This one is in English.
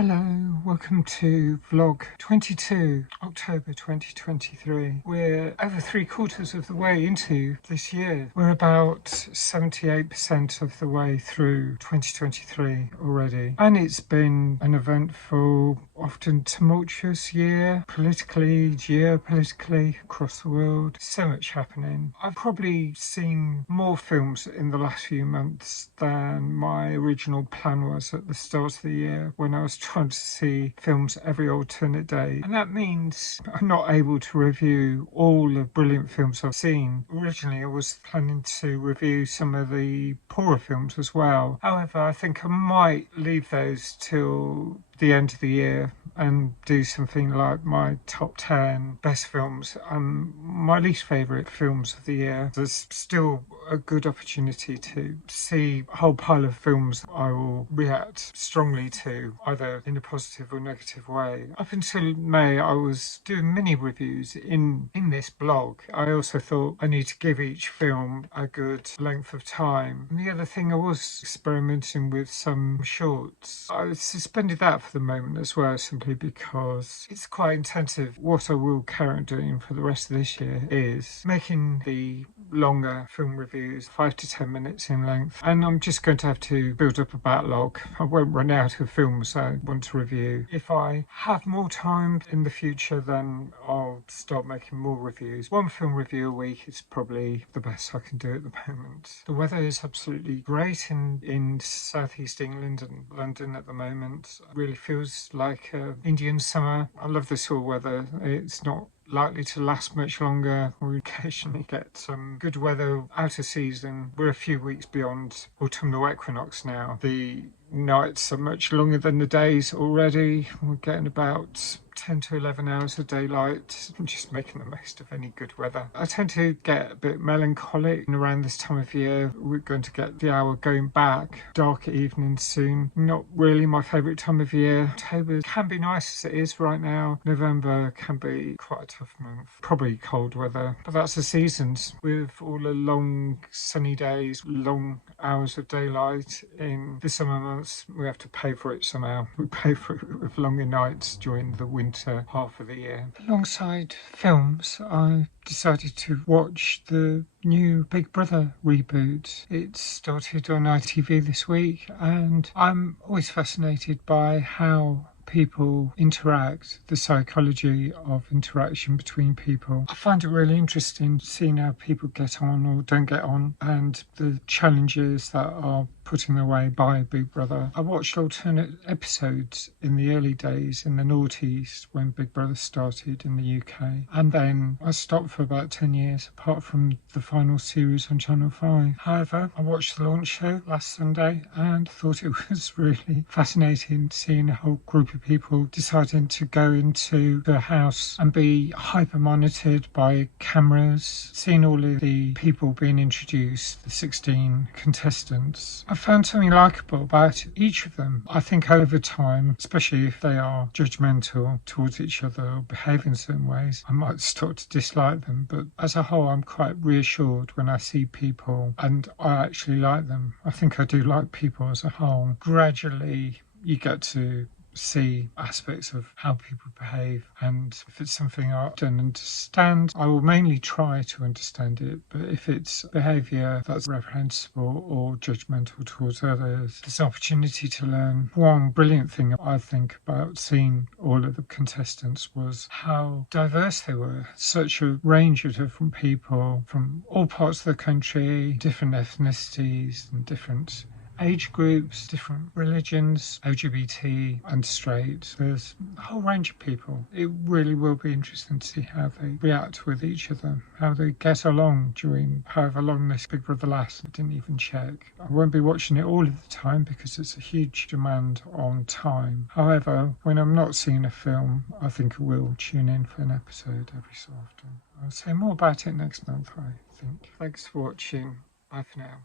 Hello, welcome to vlog 22, October 2023. We're over 3/4 of the way into this year. We're about 78% of the way through 2023 already. And it's been an eventful, often tumultuous year, politically, geopolitically, across the world. So much happening. I've probably seen more films in the last few months than my original plan was at the start of the year when I was trying to see films every alternate day, and that means I'm not able to review all the brilliant films I've seen. Originally I was planning to review some of the poorer films as well. However, I think I might leave those till the end of the year and do something like my top 10 best films and my least favourite films of the year. There's still a good opportunity to see a whole pile of films I will react strongly to, either in a positive or negative way. Up until May, I was doing mini reviews in this blog. I also thought I need to give each film a good length of time. And the other thing, I was experimenting with some shorts. I suspended that for the moment as well, simply because it's quite intensive. What I will carry on doing for the rest of this year is making the longer film reviews, 5 to 10 minutes in length, and I'm just going to have to build up a backlog. I won't run out of films I want to review. If I have more time in the future, then I'll start making more reviews. One film review a week is probably the best I can do at the moment. The weather is absolutely great in southeast England and London at the moment. It really feels like Indian summer. I love this sort of weather. It's not likely to last much longer. We occasionally get some good weather out of season. We're a few weeks beyond autumnal equinox now. The nights are much longer than the days already. We're getting about 10 to 11 hours of daylight. I'm just making the most of any good weather. I tend to get a bit melancholic around this time of year. We're going to get the hour going back. Darker evenings soon. Not really my favourite time of year. October can be nice as it is right now. November can be quite a tough month. Probably cold weather, but that's the seasons. With all the long sunny days, long hours of daylight in the summer months, we have to pay for it somehow. We pay for it with longer nights during the winter half of the year. Alongside films, I decided to watch the new Big Brother reboot. It started on ITV this week, and I'm always fascinated by how people interact, the psychology of interaction between people. I find it really interesting seeing how people get on or don't get on, and the challenges that are put in the way by Big Brother. I watched alternate episodes in the early days, in the noughties, when Big Brother started in the UK, and then I stopped for about 10 years, apart from the final series on Channel 5. However, I watched the launch show last Sunday and thought it was really fascinating seeing a whole group of people deciding to go into the house and be hyper monitored by cameras, seeing all of the people being introduced, the 16 contestants. I found something likeable about each of them. I think over time, especially if they are judgmental towards each other or behave in certain ways, I might start to dislike them, but as a whole I'm quite reassured when I see people and I actually like them. I think I do like people as a whole. Gradually you get to see aspects of how people behave, and if it's something I don't understand, I will mainly try to understand it, but if it's behaviour that's reprehensible or judgmental towards others, there's an opportunity to learn. One brilliant thing I think about seeing all of the contestants was how diverse they were. Such a range of different people from all parts of the country, different ethnicities and different age groups, different religions, LGBT and straight. There's a whole range of people. It really will be interesting to see how they react with each other, how they get along during however long this Big Brother lasts. I didn't even check. I won't be watching it all of the time because it's a huge demand on time. However, when I'm not seeing a film, I think I will tune in for an episode every so often. I'll say more about it next month, I think. Thanks for watching. Bye for now.